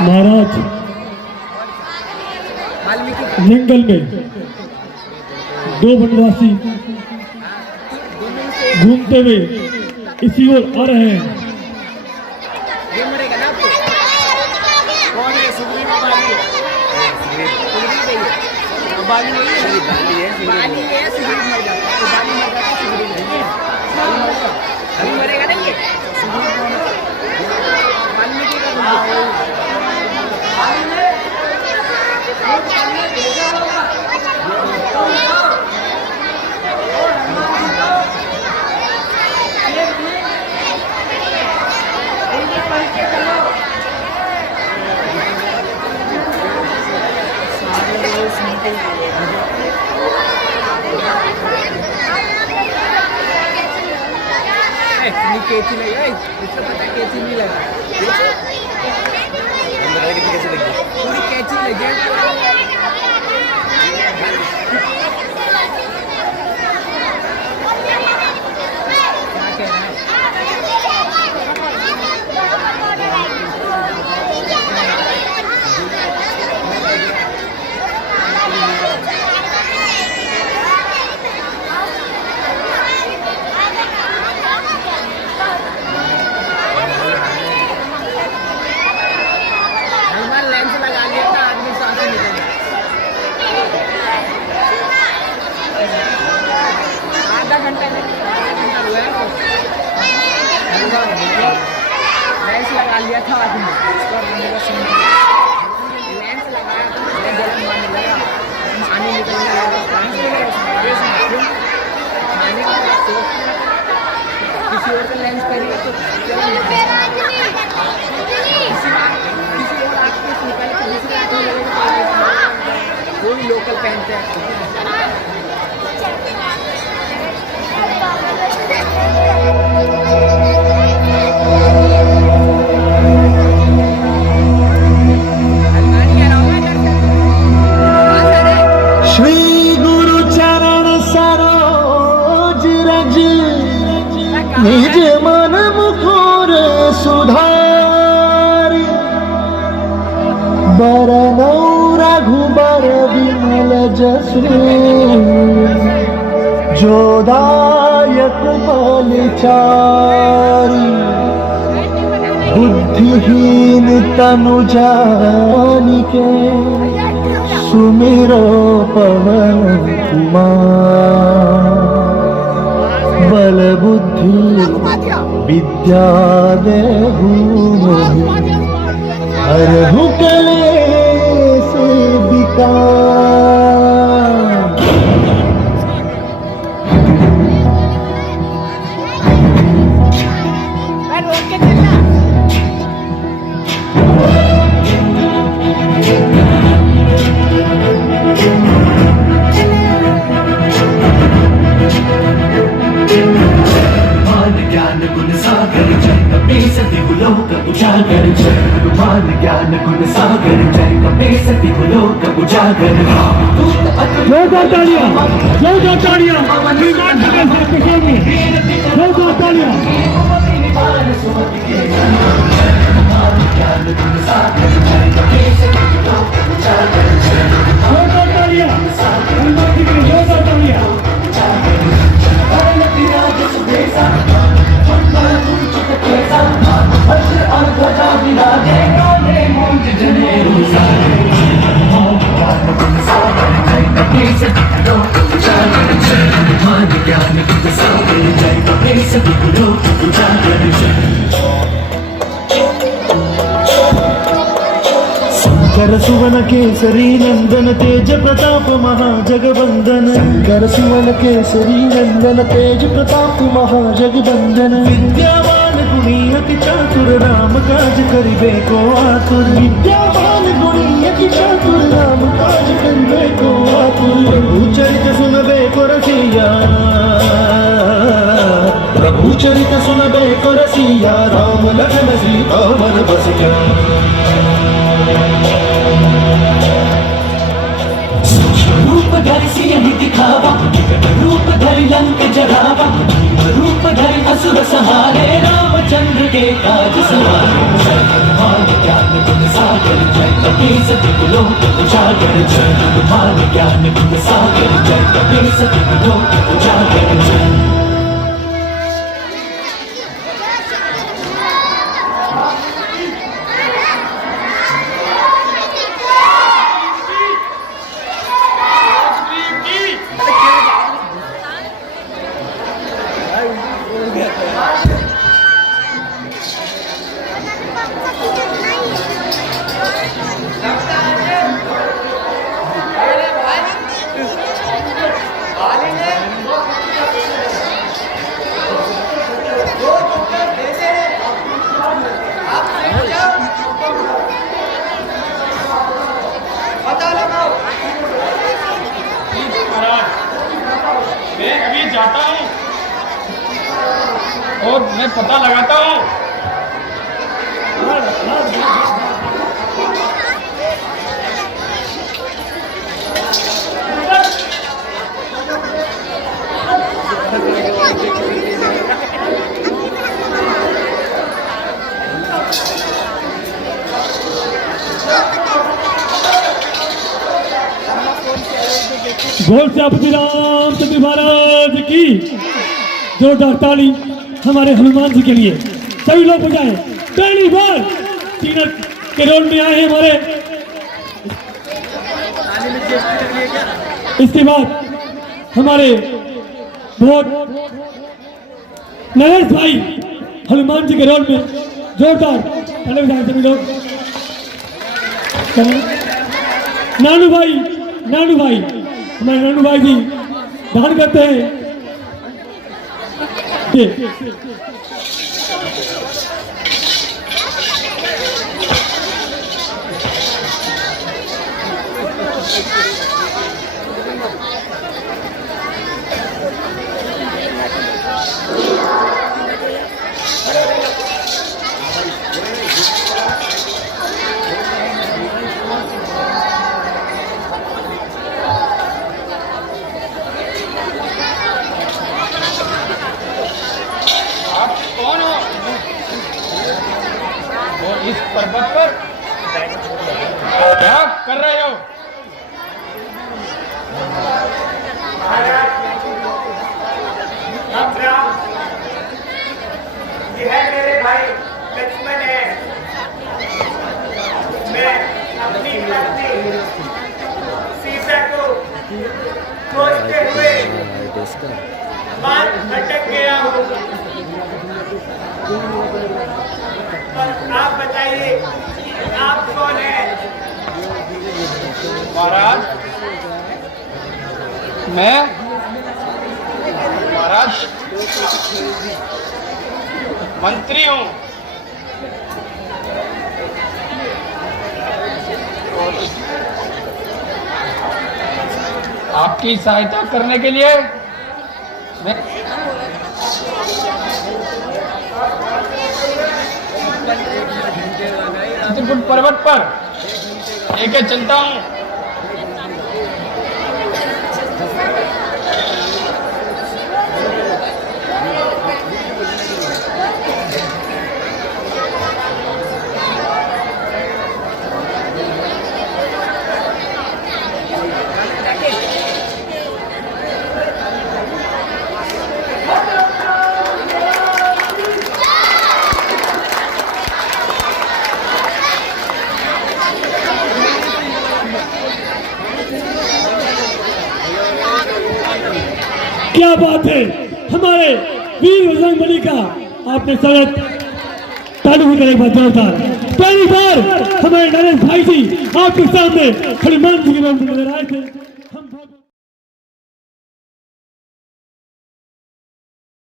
महाराज जंगल में दो वनवासी घूमते हुए इसी ओर आ रहे हैं। कैची लगी है, इससे पता कैची नहीं लगा। कैची लगी पूरी कैची लगी है। लेंस लगा लिया था आदमी, लेंस लगाया तो गलत मारने लगा, पानी निकलने लगा, खाने का किसी और का लेंस पहनेगा तो किसी और आँख के निकाले तो दूसरे आँख में लगेगा, वो भी लोकल पहनते हैं। निज मन मुखर सुधारी बरनौ रघुबर विमल जसु जोदायक बलचारी बुद्धिहीन तनु जानिके सुमिरो पवन कुमार बल बुद्धि विद्या देहु हरहु कलेश विकार। ज्ञान गुण सागर जय कपे सती लोक उजागर। जोरदार तालियां, जोरदार तालियां, विमान के साथ में जोरदार तालियां। ज्ञान गुण सागर जय कपे सती लोक उजागर। जोरदार तालियां, जोरदार तालियां। शंकर सुवन केसरी नंदन तेज प्रताप महाजगवंदन। शंकर सुवन केसरी नंदन तेज प्रताप महाजगवंदन। विद्यावान गुणी अति चातुर राम काज करिबे को आतुर। विद्यावान गुणी अति चातुर राम काज करिबे को आतुर। प्रभु चरित सुनबे को रसिया, प्रभु चरित सुनबे को रसिया। राम लखन सीता मन बसिया। रूप धरि सियहि दिखावा, रूप धरि लंक जरावा। रूप धरि असुर संहारे। के काज सवार जय हनुमान ज्ञान गुण सागर जय कपीस तिहुलो उजागर जय हनुमान ज्ञान गुण सागर जय कपीस तिहुलो उजागर जय। मैं अभी जाता हूँ और मैं पता लगाता हूँ। बोल से रामचंद्र महाराज की जोरदार ताली हमारे हनुमान जी के लिए। सभी लोग बजाएं। पहली बार तीनक के रोल में आए हैं हमारे। इसके बाद हमारे बहुत नरेश भाई हनुमान जी के रोल में जोरदार ताली बजाएं सभी लोग। नानू भाई हमारे नानू भाई जी दान करते हैं। इस पर्वत पर क्या कर रहे हो? यह मेरे भाई लक्ष्मण है। मैं अपनी पत्नी सीता को खोजते हुए मान भटक गया हूँ। आप बताइए आप कौन हैं? महाराज मैं महाराज मंत्री हूँ। आपकी सहायता करने के लिए मैं चित्रकूट पर्वत पर लेके चलता हूँ। क्या बात है, हमारे वीर बजरंगबली का आपने स्वागत ताली करेगा जोरदार। पहली बार हमारे नरेश भाई जी आपके सामने हनुमान जी के नाम से नजर आए थे।